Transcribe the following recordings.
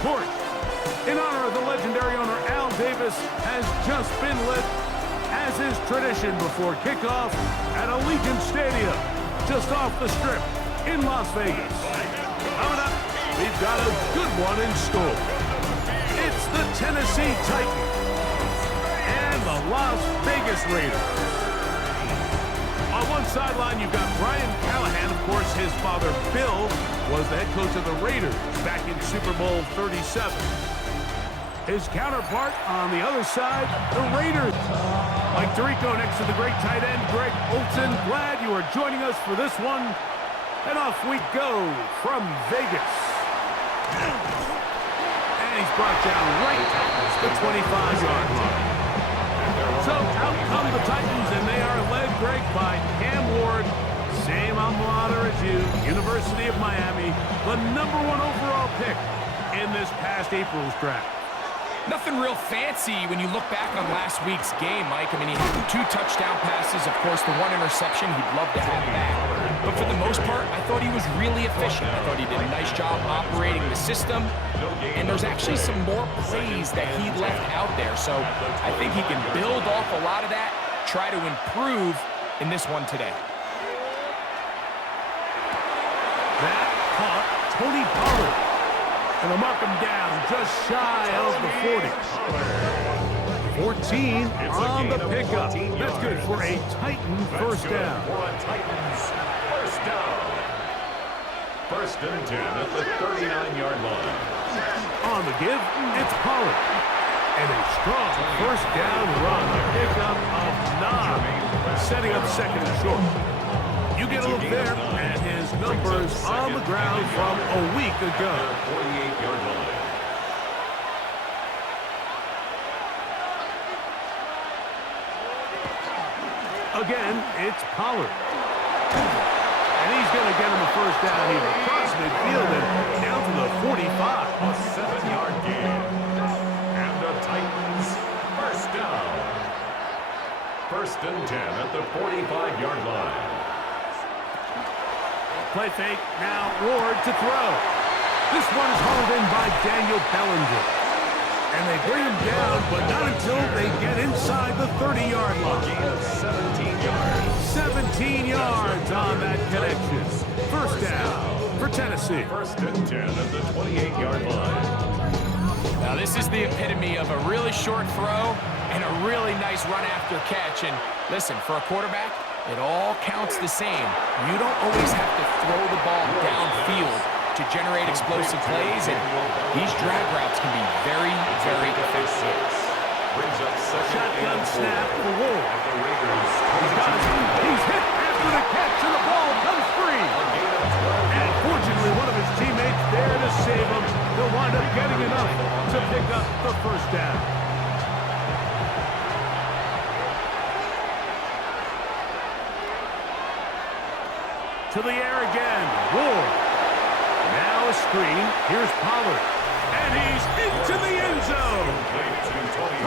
torch. In honor of the legendary owner, Al Davis has just been lit, as is tradition before kickoff at Allegiant Stadium, just off the Strip in Las Vegas. Coming up, we've got a good one in store. It's the Tennessee Titans and the Las Vegas Raiders. On one sideline, you've got Brian Callahan. Of course, his father, Bill, was the head coach of the Raiders back in Super Bowl 37. His counterpart on the other side, the Raiders. Mike Tirico next to the great tight end, Greg Olsen. Glad you are joining us for this one. And off we go from Vegas. And he's brought down right at the 25-yard line. So out come the Titans, and they are led, Greg, by Cam Ward. Same alma mater as you, University of Miami, the #1 overall pick in this past April's draft. Nothing real fancy when you look back on last week's game, Mike. I mean, he had 2 touchdown passes, of course, the 1 interception. He'd love to have that. But for the most part, I thought he was really efficient. I thought he did a nice job operating the system. And there's actually some more plays that he left out there. So I think he can build off a lot of that, try to improve in this one today. That caught Tony Pollard. And they'll mark him down just shy of the 40. 14 on the pickup. That's good for a Titan first down. First and 10 at the 39-yard line. On the give, it's Pollard. And a strong first down run. A pickup of 9. Setting up second and short. You get a look there at his numbers on the ground from a week ago. 48-yard line. Again, it's Pollard. And he's going to get him a first down here. Across midfield and down to the 45. A 7-yard gain. And the Titans first down. First and 10 at the 45-yard line. Play fake, now Ward to throw. This one is hauled in by Daniel Bellinger. And they bring him down, but not until they get inside the 30-yard line. Gain of 17 yards. 17 yards on that connection. First down for Tennessee. First and 10 at the 28-yard line. Now, this is the epitome of a really short throw and a really nice run after catch. And listen, for a quarterback, it all counts the same. You don't always have to throw the ball downfield to generate explosive plays, and these drag routes can be very, very effective. Brings up Shotgun snap for Ward. He's He's hit after the catch, and the ball comes free. And fortunately, one of his teammates there to save him. He'll wind up getting enough to pick up the first down. To the air again, Ward. Now a screen, here's Pollard. And he's into the end zone.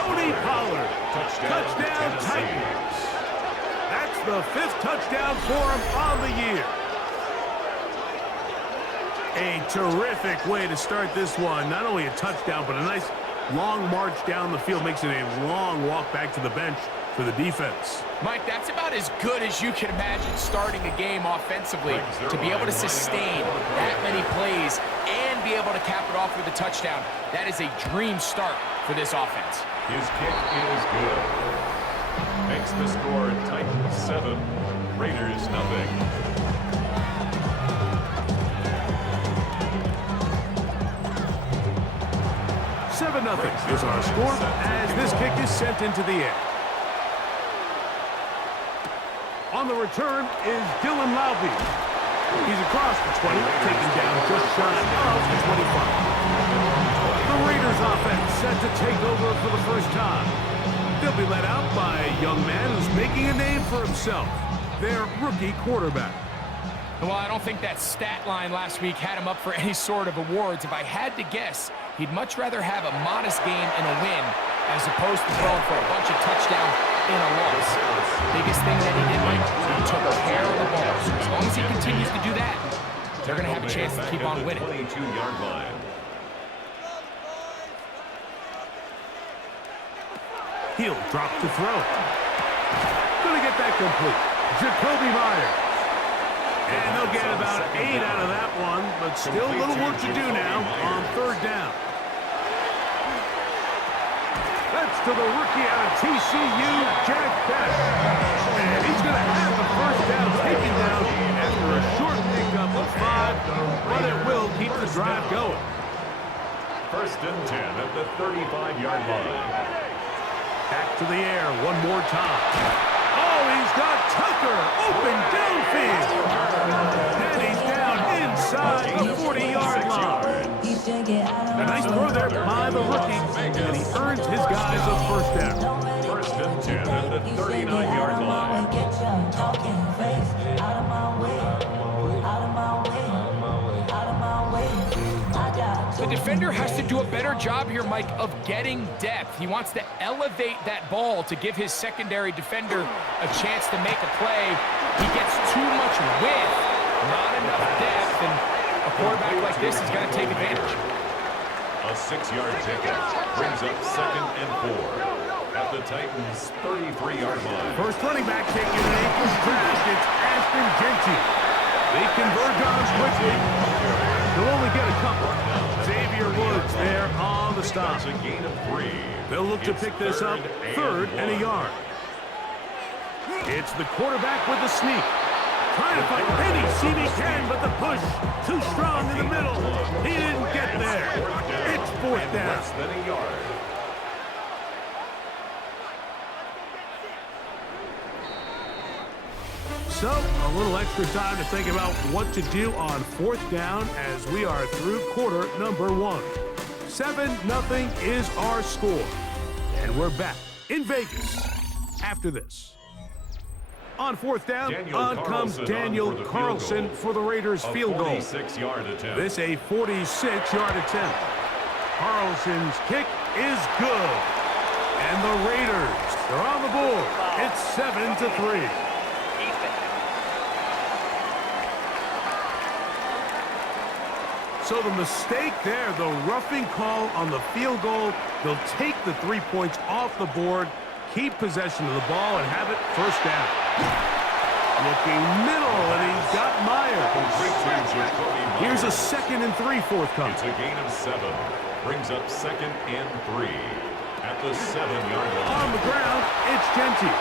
Tony Pollard, touchdown Titans. That's the 5th touchdown for him on the year. A terrific way to start this one. Not only a touchdown, but a nice long march down the field. Makes it a long walk back to the bench for the defense. Mike, that's about as good as you can imagine starting a game offensively. To be able to sustain that many plays and be able to cap it off with a touchdown, that is a dream start for this offense. His kick is good. Makes the score Titans 7, Raiders nothing. Nothing is our score as this kick is sent into the air. On the return is Dylan Laube. He's across the 20, taken down just shy of the 25. The Raiders offense set to take over for the first time. They'll be led out by a young man who's making a name for himself, their rookie quarterback. Well, I don't think that stat line last week had him up for any sort of awards. If I had to guess, he'd much rather have a modest game and a win as opposed to throwing for a bunch of touchdowns in a loss. Biggest thing that he did, Mike, he took care of the ball. So as long as he continues to do that, they're going to have a chance to keep on winning. 22-yard line. He'll drop to throw. Gonna get that complete. Jacoby Myers. And they'll get about 8 out of that one, but still a little work to do now on third down. That's to the rookie out of TCU, Jack Best. And he's going to have the first down taken down after a short pickup of 5, but it will keep the drive going. First and 10 at the 35-yard line. Back to the air one more time. Oh, he's got Tucker open downfield. And he's down inside the 40-yard line. A nice throw there by the rookie, and he earns his guys a first down. First and 10 at the 39-yard line. The defender has to do a better job here, Mike, of getting depth. He wants to elevate that ball to give his secondary defender a chance to make a play. He gets too much width, not enough depth, and a quarterback like this is going to take advantage. A 6-yard ticket brings up 2nd and 4 at the Titans' 33-yard line. First running back taking an ankle crash. It's Ashton Genty. They converge on him quickly. They'll only get a couple. Xavier Woods there on the stop. That's a gain of 3. They'll look to pick this up, third and a yard. It's the quarterback with the sneak. Trying to find any seam he can, but the push too strong in the middle. He didn't get there. It's fourth down. Less than a yard. So, a little extra time to think about what to do on fourth down as we are through quarter number 1. 7-0 is our score. And we're back in Vegas after this. On fourth down, on comes Daniel Carlson for the Raiders field goal. 46-yard attempt. This a 46-yard attempt. Carlson's kick is good. And the Raiders, they're on the board. It's 7-3. So the mistake there, the roughing call on the field goal, they'll take the 3 points off the board, keep possession of the ball, and have it first down. Looking middle, and he's got Myers. Here's a 2nd and 3 forthcoming. It's a gain of 7. Brings up 2nd and 3 at the 7-yard line. On the ground, it's Genty.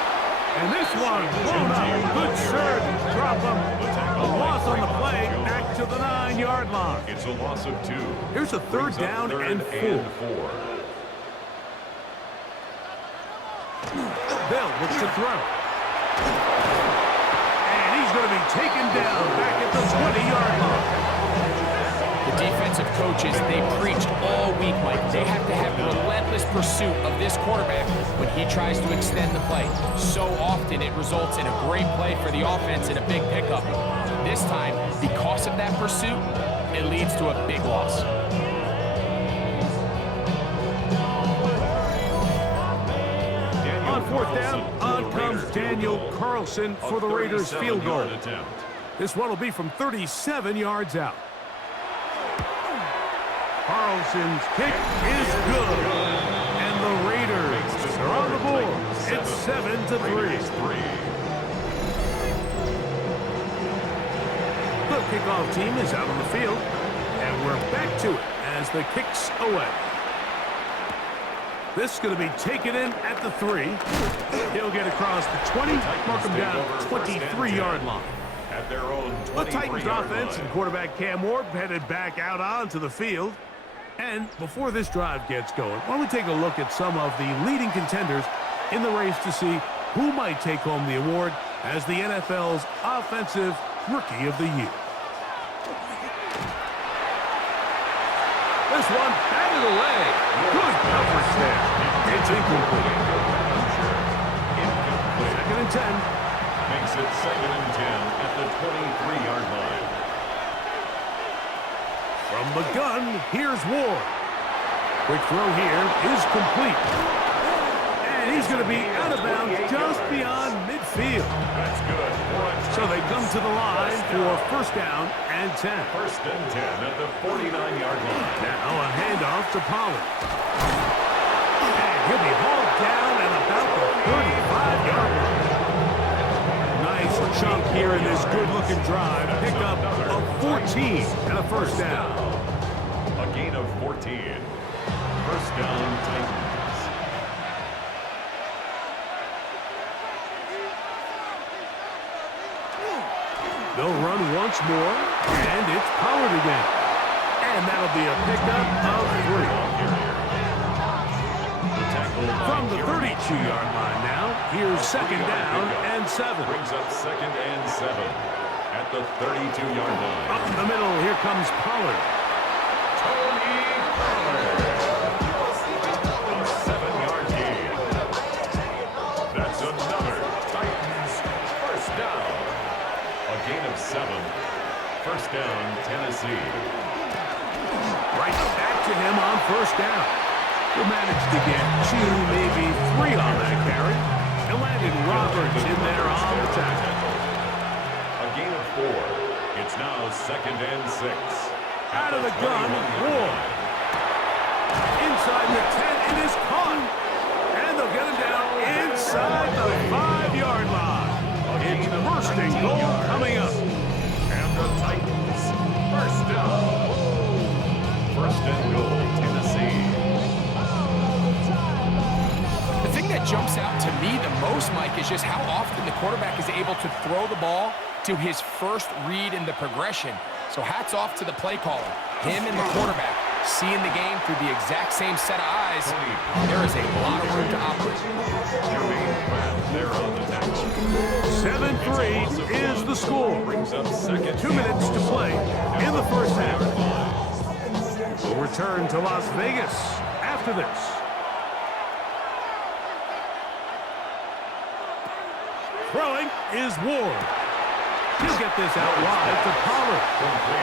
And this one blown up. Good surge. Drop him. A loss on the play. Back to the 9-yard line. It's a loss of 2. Here's a third down and 4. Bell looks to throw. And he's going to be taken down back at the 20-yard line. The defensive coaches, they preached all week, Mike. They have to have relentless pursuit of this quarterback when he tries to extend the play. So often it results in a great play for the offense and a big pickup. This time, because of that pursuit, it leads to a big loss. On fourth down, on comes Daniel Carlson for the Raiders field goal. This one will be from 37 yards out. Carlson's kick is good. And the Raiders are on the board. It's 7-3. The kickoff team is out on the field. And we're back to it as the kick's away. This is going to be taken in at the 3. He'll get across the 20, mark him down at the 23-yard line. At their own The Titans offense and quarterback Cam Ward headed back out onto the field. And before this drive gets going, why don't we take a look at some of the leading contenders in the race to see who might take home the award as the NFL's Offensive Rookie of the Year. This one batted away. Good coverage there. It's incomplete. 2nd and 10. Makes it 2nd and 10 at the 23-yard line. From the gun, here's Ward. Quick throw here is complete. And he's going to be out of bounds just beyond midfield. That's good. So they come to the line for first down and 10. First and 10 at the 49-yard line. Now a handoff to Pollard. And he'll be hauled down at about the 35-yard line. Nice chunk here in this good-looking drive. Pick up of 14 and a first down. A gain of 14. First down, Titans. They'll run once more, and it's Pollard again. And that'll be a pickup of 3. From the 32-yard line now, here's second down and 7. Brings up second and 7 at the 32-yard line. Up the middle, here comes Pollard. Tony Pollard. A 7-yard gain. That's another Titans first down. A gain of 7. First down, Tennessee. Right back to him on first down. He'll manage to get 2, maybe 3 on that carry. And landed Roberts in there on the tackle. A gain of 4. It's now second and 6. Out of the gun, Ward. Inside the 10, it is caught. And they'll get him down inside the 5-yard line. It's first and goal coming up. And the Titans first down. First and goal, Tennessee. The thing that jumps out to me the most, Mike, is just how often the quarterback is able to throw the ball to his first read in the progression. So hats off to the play caller. Him and the quarterback seeing the game through the exact same set of eyes. There is a lot of room to operate. They're on the tackle. 7-3 is the score. Brings up second. 2 minutes to play in the first half. We'll return to Las Vegas after this. Throwing is Ward. He'll get this out wide to Pollard.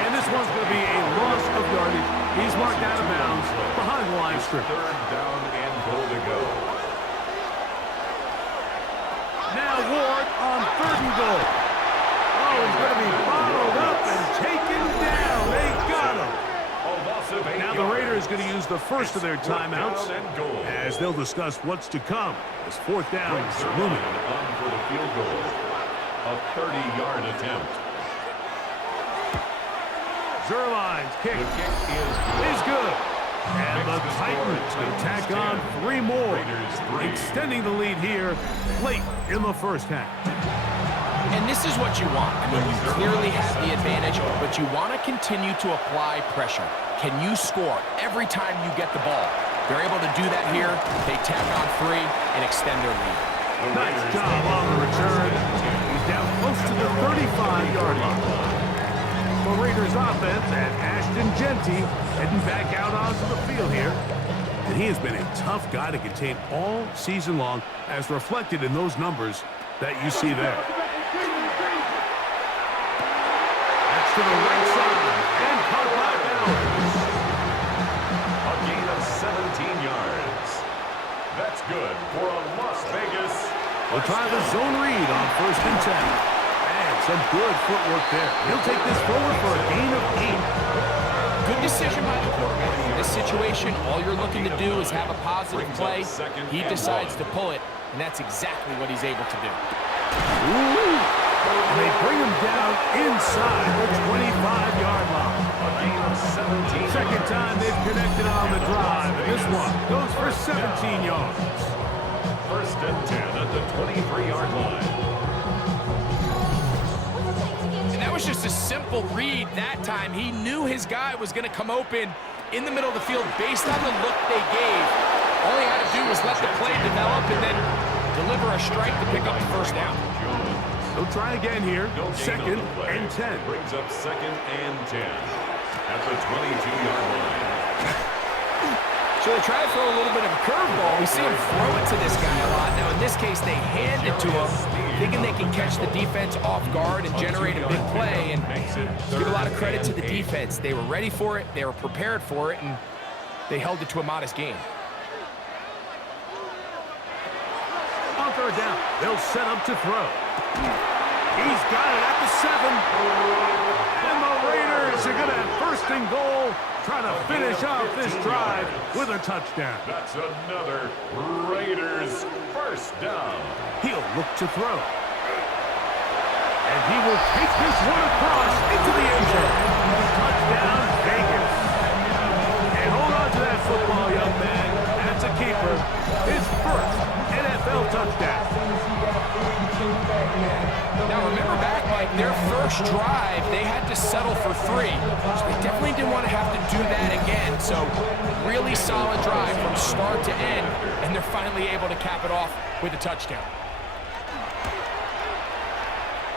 And this one's going to be a loss of yardage. He's marked out of bounds behind the line strip. Third down and goal to go. Now Ward on 3rd and goal. Oh, he's going to be bottled up and taken down. They got him. Now the Raiders going to use the first of their timeouts as they'll discuss what's to come as 4th down is looming. On for the field goal. A 30-yard attempt. Zerline's kick is good. And the Titans can tack on 3 more, extending the lead here late in the first half. And this is what you want. I mean, you clearly have the advantage, but you want to continue to apply pressure. Can you score every time you get the ball? They're able to do that here. They tack on 3 and extend their lead. Nice job on the return. He's down close to the 35-yard line. The Raiders offense and Ashton Genty heading back out onto the field here. And he has been a tough guy to contain all season long, as reflected in those numbers that you see there. That's to the right side and caught by Bowers. A gain of 17 yards. That's good for a Las Vegas. We'll try the zone read on 1st and 10. And some good footwork there. He'll take this forward for a gain of 8. Good decision by the quarterback. In this situation, all you're looking to do is have a positive play. He decides to pull it, and that's exactly what he's able to do. Ooh. And they bring him down inside the 25-yard line. A gain of 17. Second time they've connected on the drive. And this one goes for 17 yards. First and 10 at the 23-yard line. And that was just a simple read that time. He knew his guy was going to come open in the middle of the field based on the look they gave. All he had to do was let the play develop and then deliver a strike to pick up the first down. They'll try again here. Second and 10. Brings up second and 10 at the 22-yard line. So they try to throw a little bit of a curveball. We see him throw it to this guy a lot. Now, in this case, they hand it to him, thinking they can catch the defense off guard and generate a big play. And give a lot of credit to the defense. They were ready for it, they were prepared for it, and they held it to a modest gain. On 3rd down, they'll set up to throw. He's got it at the 7. And the Raiders Raiders are going to have first and goal, trying to finish off this drive with a touchdown. That's another Raiders first down. He'll look to throw. And he will take this one across into the end zone. Touchdown, Vegas. And hold on to that football, young man. That's a keeper. His first NFL touchdown. Now remember back, Mike, their first drive, they had to settle for 3. So they definitely didn't want to have to do that again. So really solid drive from start to end, and they're finally able to cap it off with a touchdown.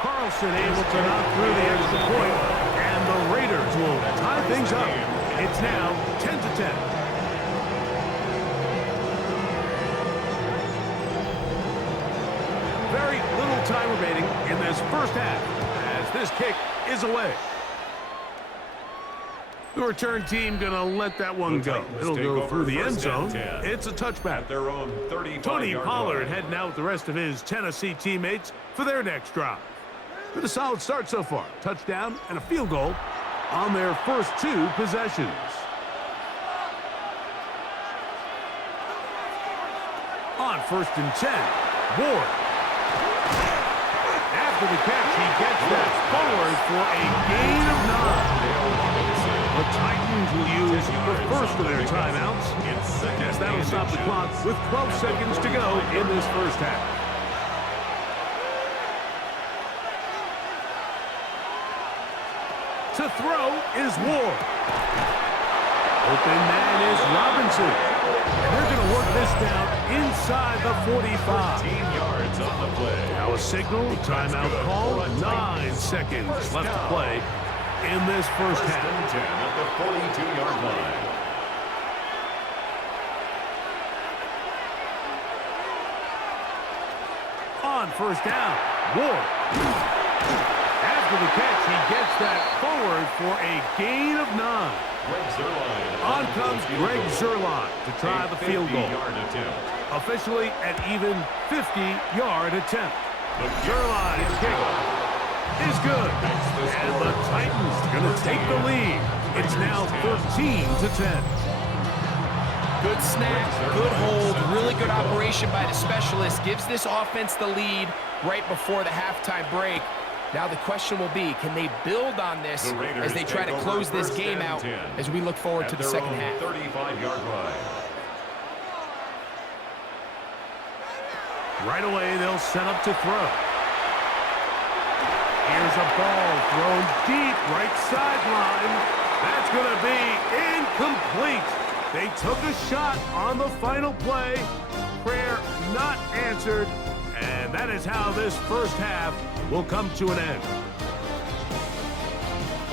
Carlson able to knock through the extra point, and the Raiders will tie things up. It's now 10-10. Very little time remaining in this first half as this kick is away. The return team going to let that one go. It'll go through the end zone. It's a touchback. Their own 35-yard Tony Pollard line. heading out with the rest of his Tennessee teammates for their next drive. With a solid start so far. Touchdown and a field goal on their first 2 possessions. On first and 10, Ward. After the catch, he gets that forward for a gain of 9. The Titans will use the first of their timeouts. Yes, that'll stop the clock with 12 seconds to go in this first half. To throw is Ward. Open man is Robinson. And they're going to work this down inside the 45. 14 yards on the play. Now a signal, timeout call, 9 seconds left to play in this first First half. and 10 at the 42-yard line. On first down, Ward. After the catch, he gets that forward for a gain of 9. Greg Zuerlein. On comes Greg Zuerlein to try the field goal. 50-yard attempt. Officially an even 50-yard attempt. Zuerlein's kick is good. And the Titans are going to take the lead. It's now 13-10. Good snap, good hold, really good operation by the specialist. Gives this offense the lead right before the halftime break. Now the question will be, can they build on this as they try to close this game out as we look forward to the second half? 35-yard line. Right away, they'll set up to throw. Here's a ball thrown deep right sideline. That's going to be incomplete. They took a shot on the final play. Prayer not answered. And that is how this first half will come to an end.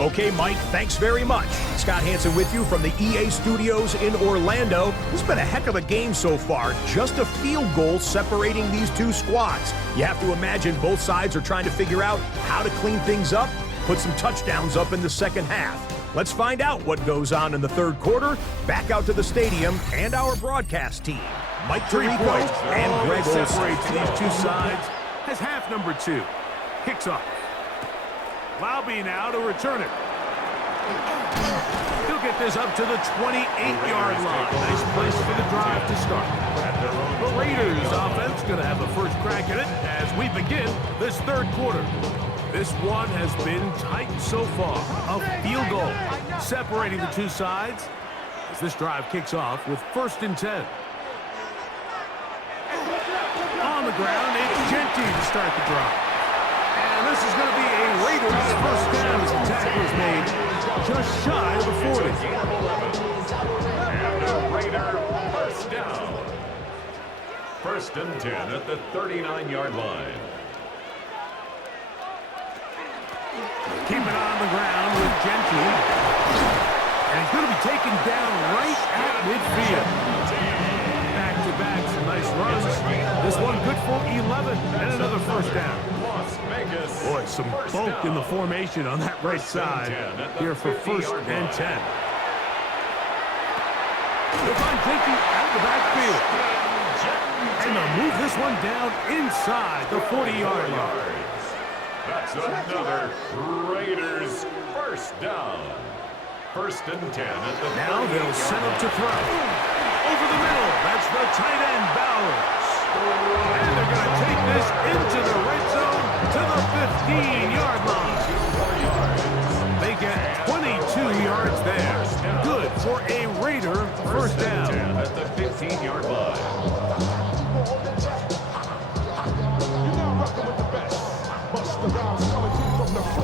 Okay, Mike, thanks very much. Scott Hansen with you from the EA Studios in Orlando. This has been a heck of a game so far. Just a field goal separating these two squads. You have to imagine both sides are trying to figure out how to clean things up, put some touchdowns up in the second half. Let's find out what goes on in the third quarter. Back out to the stadium and our broadcast team. Mike Tirico and Greg Olson. Separates these two sides as half number 2 kicks off. Laube now to return it. He'll get this up to the 28-yard line. Nice place for the drive to start. The Raiders offense going to have the first crack at it as we begin this third quarter. This one has been tight so far. A field goal separating the two sides as this drive kicks off with first and 10. On the ground, it's Genty to start the drive. And this is going to be a Raiders first down as the tackle is made just shy of the 40. And a Raider first down. First and 10 at the 39-yard line. Keep it on the ground with Genty. And he's going to be taken down right at midfield. Back-to-back, some nice runs. This one good for 11 and another first down. Las Vegas. Boy, some bulk in the formation on that right side here for first and 10. They'll find Genty out the backfield. And they'll move this one down inside the 40-yard line. That's another Raiders first down. 1st and 10 at the Now they'll set up to throw. Over the middle, that's the tight end, Bowers. And they're going to take this into the red zone to the 15-yard line. They get 22 yards there. Good for a Raider first down. At the 15-yard line.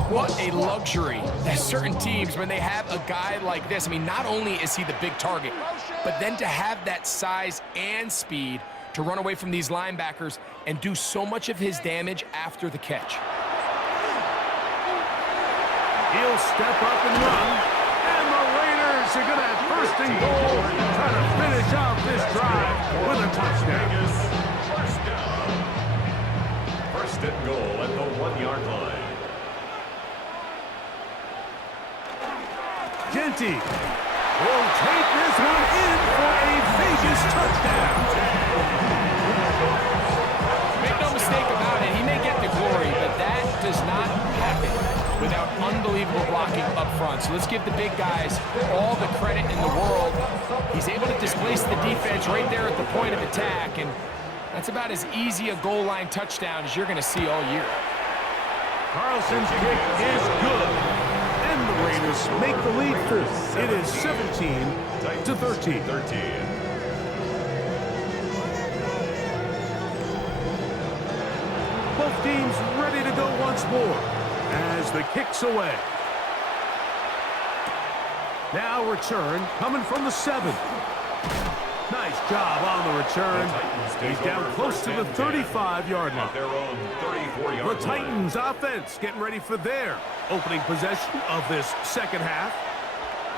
What a luxury. There's certain teams, when they have a guy like this, I mean, not only is he the big target, but then to have that size and speed to run away from these linebackers and do so much of his damage after the catch. He'll step up and run. And the Raiders are going to have 1st and goal, trying to finish off this drive with a touchdown. First down. 1st and goal at the 1-yard line. Genty will take this one in for a Vegas touchdown. Make no mistake about it, he may get the glory, but that does not happen without unbelievable blocking up front. So let's give the big guys all the credit in the world. He's able to displace the defense right there at the point of attack, and that's about as easy a goal line touchdown as you're going to see all year. Carlson's kick is good. And the Raiders make the lead full. It is 17-13. Both teams ready to go once more as the kick's away. Now return coming from the 7. Nice job on the return. He's down close to the 35-yard line. The Titans offense getting ready for their opening possession of this second half.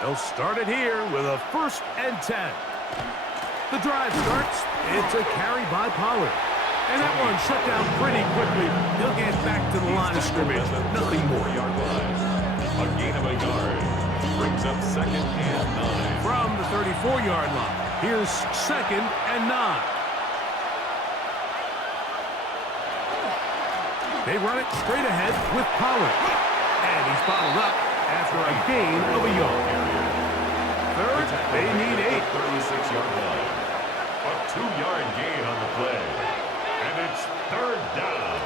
They'll start it here with a 1st and 10. The drive starts. It's a carry by Pollard. And that one shut down pretty quickly. He'll get back to the line of scrimmage. Nothing more. A gain of a yard. Brings up 2nd and 9. From the 34-yard line. Here's 2nd and 9. They run it straight ahead with Pollard. And he's bottled up after a gain of a yard. 3rd, they need 8. 36-yard line. A 2-yard gain on the play. And it's 3rd down.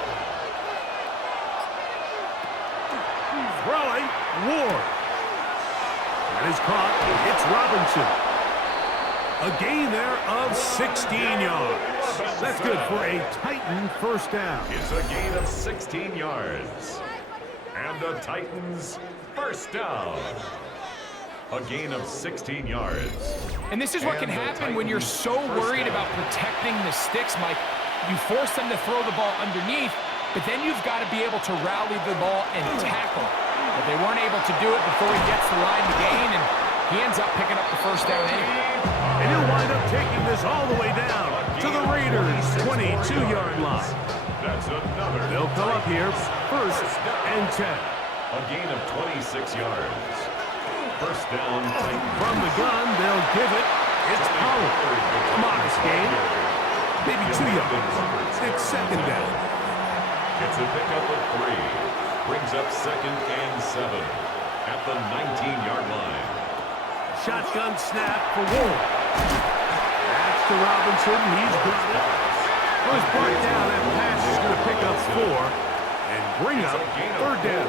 Throwing, Ward. That is caught. It's Robinson. A gain there of 16 yards. That's good for a Titan first down. It's a gain of 16 yards. And the Titans first down. A gain of 16 yards. And this is what can happen when you're so worried about protecting the sticks, Mike. You force them to throw the ball underneath, but then you've got to be able to rally the ball and tackle. But they weren't able to do it before he gets the line to gain, and he ends up picking up the first down anyway. And he'll wind up taking this all the way down to the Raiders' 22-yard line. That's another. They'll come up here 1st and 10. A gain of 26 yards. First down. From the gun, they'll give it. It's Pollard. A modest gain. Maybe 2 yards. It's 2nd down. It's a pickup of 3. Brings up 2nd and 7 at the 19-yard line. Shotgun snap for Ward. That's to Robinson. He's got it. Goes back down. That pass is going to pick up 4 and bring up 3rd down.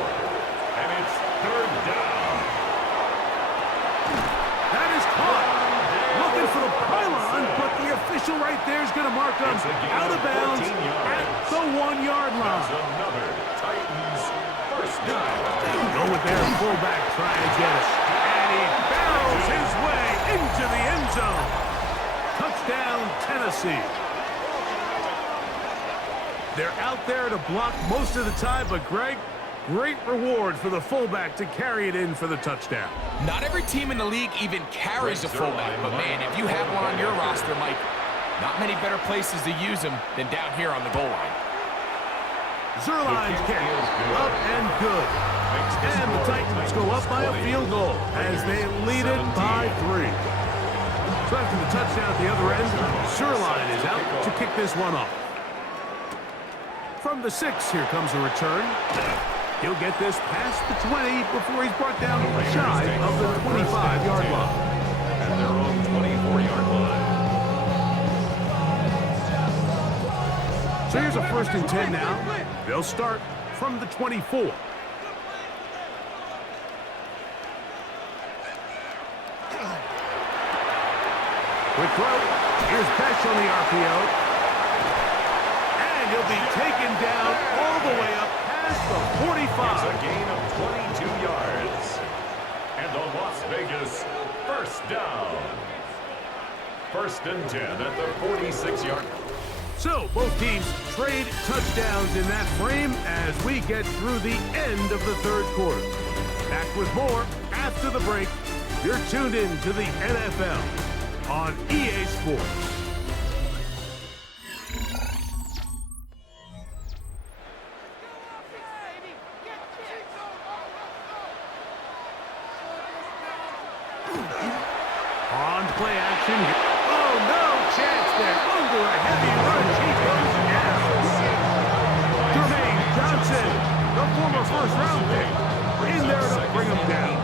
And it's 3rd down. That is caught. Looking for the pylon, but the official right there is going to mark him out of bounds at the 1-yard line. That's another Titans first down. Go with their fullback trying to get it. And he barrels his way into the end zone. Touchdown, Tennessee. They're out there to block most of the time, but Greg, great reward for the fullback to carry it in for the touchdown. Not every team in the league even carries a fullback, but man, if you have one on your roster, Mike, not many better places to use him than down here on the goal line. Zerline's kick, up and good. And the Titans go up by a field goal as they lead it by 3. So after the touchdown at the other end, Zerline is out to kick this one off. From the 6, here comes a return. He'll get this past the 20 before he's brought down shy of the 25-yard line. At their own 24-yard line. So here's a 1st and 10 now. They'll start from the 24. Quick throw. Here's Besh on the RPO. And he'll be taken down all the way up past the 45. It's a gain of 22 yards. And the Las Vegas first down. 1st and 10 at the 46-yard line. So both teams trade touchdowns in that frame as we get through the end of the 3rd quarter. Back with more after the break. You're tuned in to the NFL on EA Sports. On play action. Oh, no chance there. Under a heavy rush. He goes down. Jermaine Johnson, the former 1st-round pick, in there to bring him down.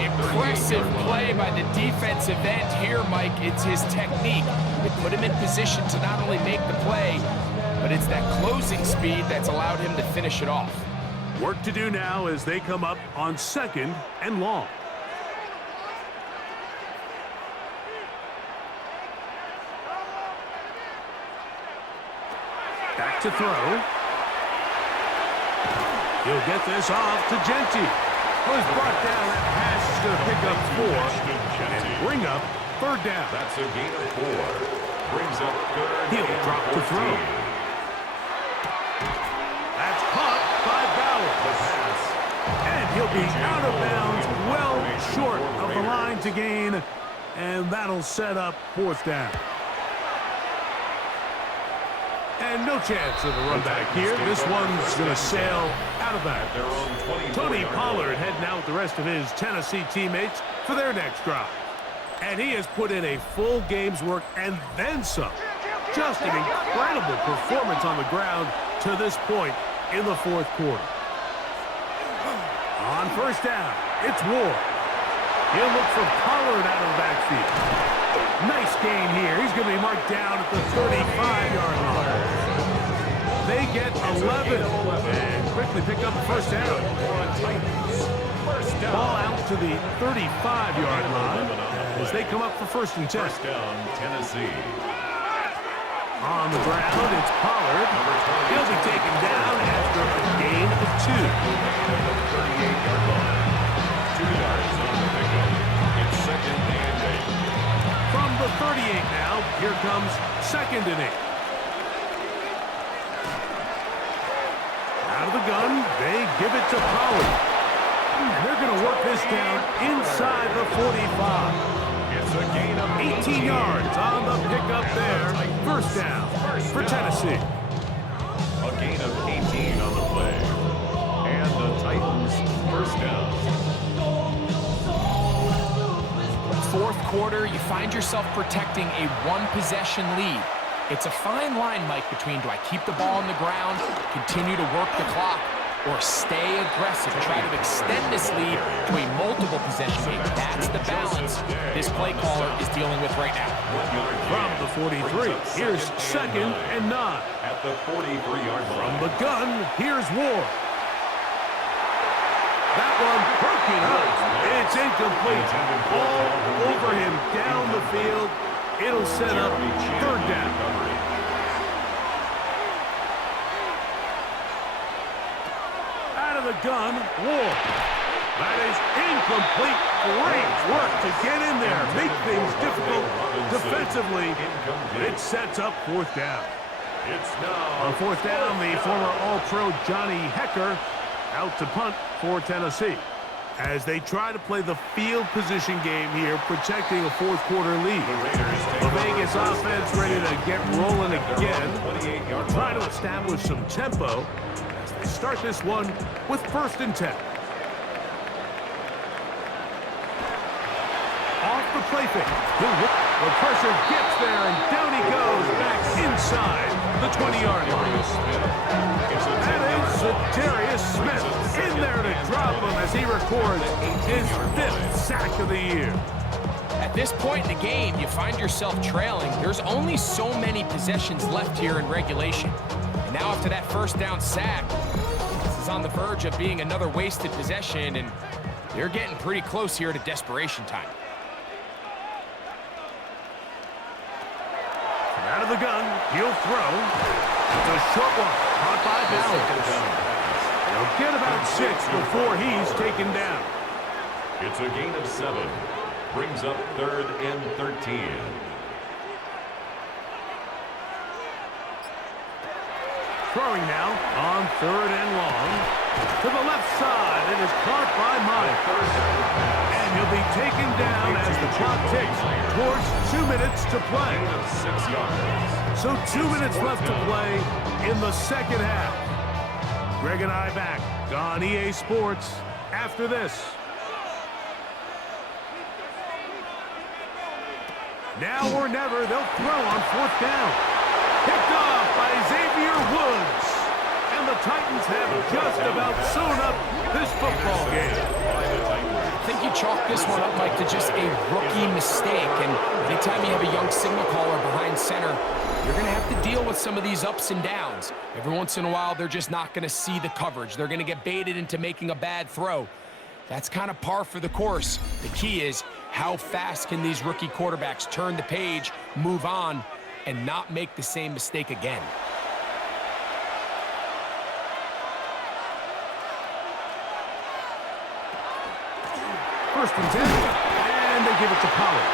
Impressive play by the defensive end here, Mike. It's his technique. It put him in position to not only make the play, but it's that closing speed that's allowed him to finish it off. Work to do now as they come up on 2nd and long. Back to throw. He'll get this off to Genty. Was brought down. That pass is going to pick up 4 and bring up 3rd down. That's a gain of 4. Brings up 3rd. He'll drop to throw. That's caught by Bowers. And he'll be out of bounds, well short of the line to gain, and that'll set up 4th down. And no chance of a run back here. This one's going to sail out of bounds. Tony Pollard heading out with the rest of his Tennessee teammates for their next drive. And he has put in a full game's work and then some. Just an incredible performance on the ground to this point in the 4th quarter. On 1st down, it's Ward. He'll look for Pollard out of the backfield. Nice gain here. He's going to be marked down at the 35-yard line. They get 11 and quickly pick up the 1st down. Ball out to the 35-yard line as they come up for 1st and 10. 1st down, Tennessee. On the ground, it's Pollard. He'll be taken down after a gain of 2. 38-yard line. 2 yards on the pickup. It's 2nd and 8. From the 38 now, here comes 2nd and 8. Out of the gun, they give it to Pollard. And they're going to work this down inside the 45. It's a gain of 18 yards on the pickup there. 1st down for Tennessee. A gain of 18 on the play. And the Titans 1st down. 4th quarter, you find yourself protecting a 1-possession lead. It's a fine line, Mike, between do I keep the ball on the ground, continue to work the clock, or stay aggressive, try to extend this lead to a multiple possession game. That's the balance this play caller is dealing with right now. From the 43, here's 2nd and 9. At the 43-yard line. From the gun, here's Ward. That one broken up. It's incomplete. All over him down the field. It'll set up 3rd down. Out of the gun, Ward. That is incomplete. Great work to get in there. Make things difficult defensively. It sets up 4th down. It's now On 4th down, the former All-Pro Johnny Hecker out to punt for Tennessee as they try to play the field position game here, protecting a 4th quarter lead. The Vegas offense ready to get rolling again. Try to establish some tempo as they start this one with 1st and 10. Off the play fake. The pressure gets there, and down he goes back inside the 20-yard line. That is Darius Smith in there to drop him as he records his 5th sack of the year. At this point in the game, you find yourself trailing. There's only so many possessions left here in regulation. And now after that first down sack, this is on the verge of being another wasted possession, and they're getting pretty close here to desperation time. Out of the gun, he'll throw. It's a short one, caught by Bowers. He'll get about 6 before he's taken down. It's a gain of 7. Brings up 3rd and 13. Throwing now on 3rd and long. To the left side, it is caught by Myers. And he'll be taken down as the clock ticks towards 2 minutes to play. 6 yards. So 2 minutes left to play in the second half. Greg and I back on EA Sports after this. Now or never, they'll throw on 4th down. Picked off by Xavier Woods. And the Titans have just about sewn up this football game. I think you chalk this one up, Mike, to just a rookie mistake. And anytime you have a young signal caller behind center, you're going to have to deal with some of these ups and downs. Every once in a while, they're just not going to see the coverage. They're going to get baited into making a bad throw. That's kind of par for the course. The key is, how fast can these rookie quarterbacks turn the page, move on, and not make the same mistake again? First and 10, and they give it to Pollard.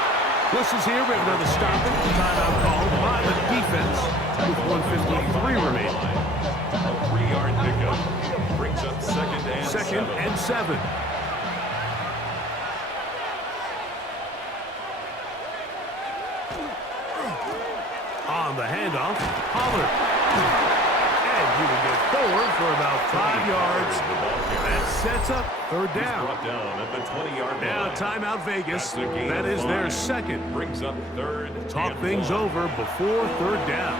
Whistles here, we have another stoppage. Timeout called by the defense with 1:53 remaining. A 3-yard pickup. Brings up 2nd and 7. On the handoff, Pollard. And he will get forward for about 5 yards. That sets up 3rd down. Brought down at the 20-yard line. Now timeout Vegas. That is their second. Brings up 3rd. Talk things over before 3rd down.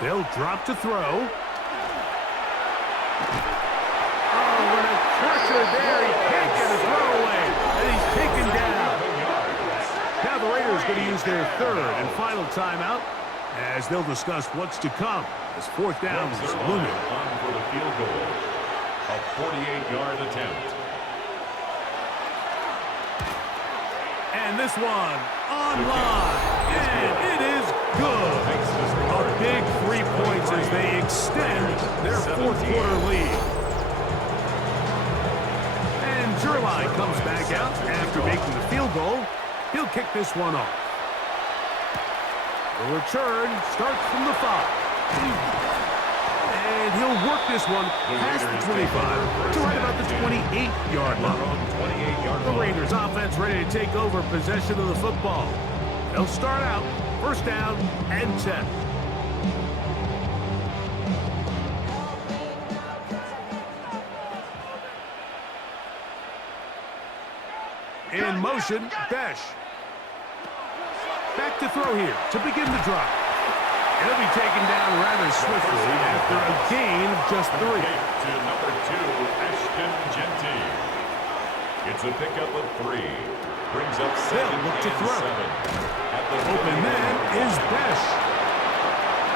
They'll drop to throw. Oh, what a pressure there. He can't get a throw away. And he's taken down. Now the Raiders going to use their 3rd and final timeout as they'll discuss what's to come as 4th down is looming. On for the field goal. A 48-yard attempt. And this one online. And it is good. A big 3 points as they extend their 4th quarter lead. And Jerline comes back out after making the field goal. He'll kick this one off. The return starts from the 5. And he'll work this one past the 25 to right about the 28-yard line. The Raiders offense ready to take over possession of the football. They'll start out 1st down and 10. In motion, Besh. Back to throw here to begin the drive. He'll be taken down rather swiftly after a gain of just 3. To number 2, Ashton Genty. It's a pickup of 3. Brings up 2nd look to and throw. 7. At the Open man is Besh.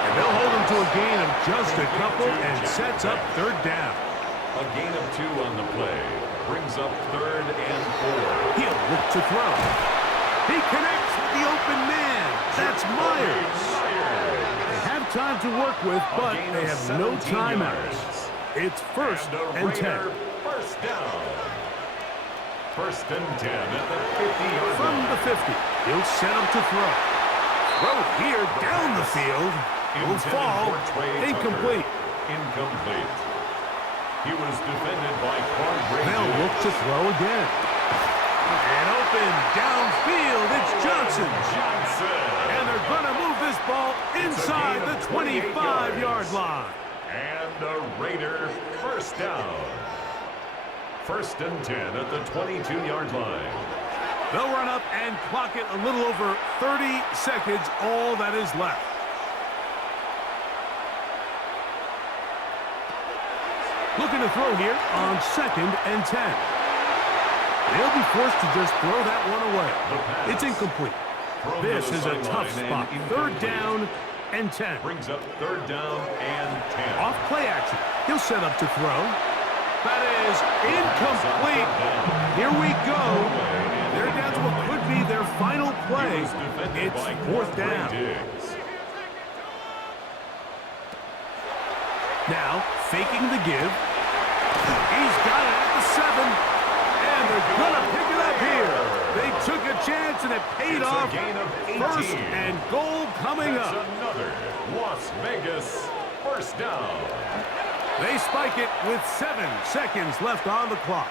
And they'll hold him to a gain of just a couple and sets up 3rd down. A gain of 2 on the play. Brings up 3rd and 4. He'll look to throw. He connects with the open man. That's Myers. They have time to work with, but they have no timeouts. It's 1st and 10. 1st down. 1st and 10 at the 50-yard line. From the 50, he'll set up to throw. Throw here down the field. Will fall. Incomplete. Incomplete. He was defended by Clark Brady. They'll look to throw again. And open downfield, it's Johnson. And they're going to move this ball inside the 25-yard line. And a Raider 1st down. 1st and 10 at the 22-yard line. They'll run up and clock it a little over 30 seconds, all that is left. Looking to throw here on 2nd and 10. They'll be forced to just throw that one away. It's incomplete. This is a tough spot. 3rd down and 10. Brings up 3rd down and 10. Off play action. He'll set up to throw. That is incomplete. Here we go. They're down to what could be their final play. It's 4th down. Now, faking the give. He's got it at the 7. And they're going to pick it up here. They took a chance and it paid off. 1st and goal coming up. Another Las Vegas 1st down. They spike it with 7 seconds left on the clock.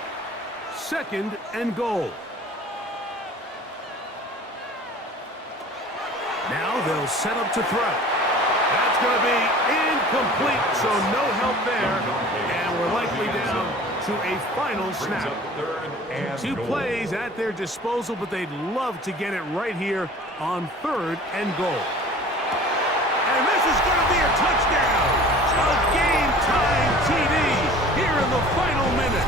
2nd and goal. Now they'll set up to throw. That's going to be incomplete, so no help there. And we're likely down to a final snap. 2 plays at their disposal, but they'd love to get it right here on 3rd and goal. And this is going to be a touchdown. A game-time TD here in the final minute.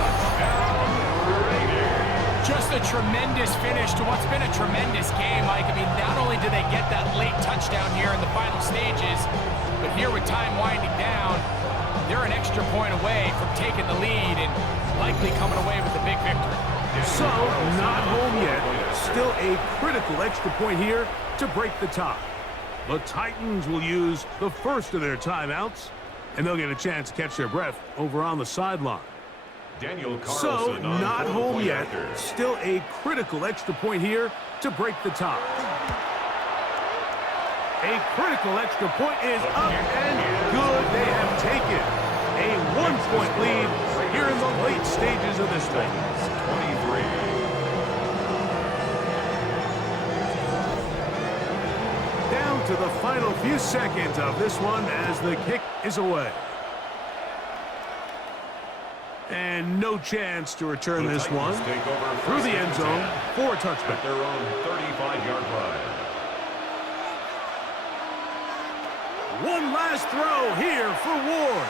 Just a tremendous finish to what's been a tremendous game, Mike. I mean, not only did they get that late touchdown here in the final stages, but here with time winding down, they're an extra point away from taking the lead and likely coming away with a big victory. So, not home yet. Still a critical extra point here to break the tie. The Titans will use the first of their timeouts, and they'll get a chance to catch their breath over on the sideline. So, not home yet. Still a critical extra point here to break the tie. A critical extra point is up and good. They have taken a 1-point lead here in the late stages of this thing. 23. Down to the final few seconds of this one as the kick is away. And no chance to return this one through the end zone for a touchback. At their own 35-yard line. One last throw here for Ward.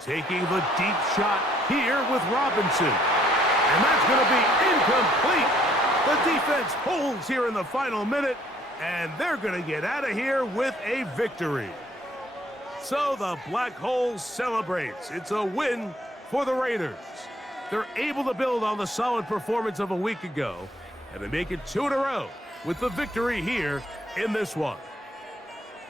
Taking the deep shot here with Robinson. And that's going to be incomplete. The defense holds here in the final minute, and they're going to get out of here with a victory. So the Black Hole celebrates. It's a win for the Raiders. They're able to build on the solid performance of a week ago, and they make it 2 in a row with the victory here in this one.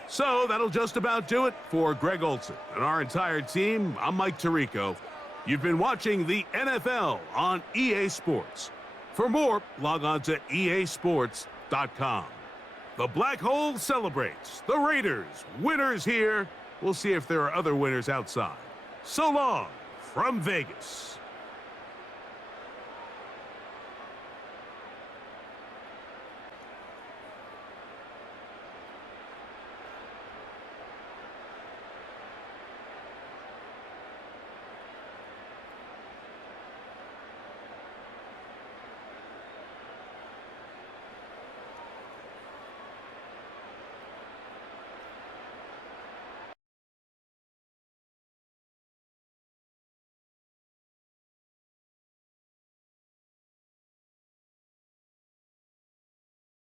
So that'll just about do it for Greg Olson and our entire team. I'm Mike Tirico. You've been watching the NFL on EA Sports. For more, log on to easports.com. The Black Hole celebrates. The Raiders, winners here. We'll see if there are other winners outside. So long from Vegas.